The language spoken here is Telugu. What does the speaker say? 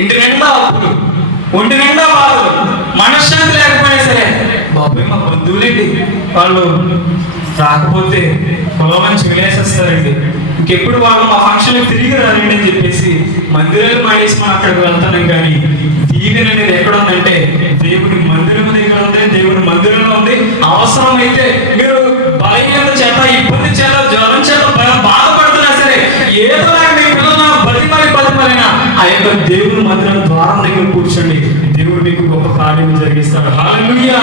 ఇంటి నిండా అప్పులు, ఒంటి నిండా బాధలు, మనశ్శాంతి లేకపోయినా సరే బాబాయ్ మా బంధువులేంటి వాళ్ళు రాకపోతే పొలం చెలేసేస్తారండి, ఇంకెప్పుడు వాళ్ళు మా ఫంక్షన్కి తిరిగి రారండి అని చెప్పేసి మందిరాలు మాడేసి మనం అక్కడికి వెళ్తాం. కానీ దీవెన అనేది ఎక్కడ ఉందంటే దేవుని మందిరం దగ్గర ఉంది, దేవుని మందిరంలో ఉంది. అవసరమైతే మీరు బలహీనత చేత, ఇబ్బంది చేత, జ్వరం చేత బాధపడుతున్నా సరే, ఏదో మీ పిల్లలు బతిమలినా ఆ యొక్క దేవుని మందిరం ద్వారం దగ్గర కూర్చోండి, దేవుడు మీకు గొప్ప కార్యం జరిగిస్తాడు. హల్లెలూయా.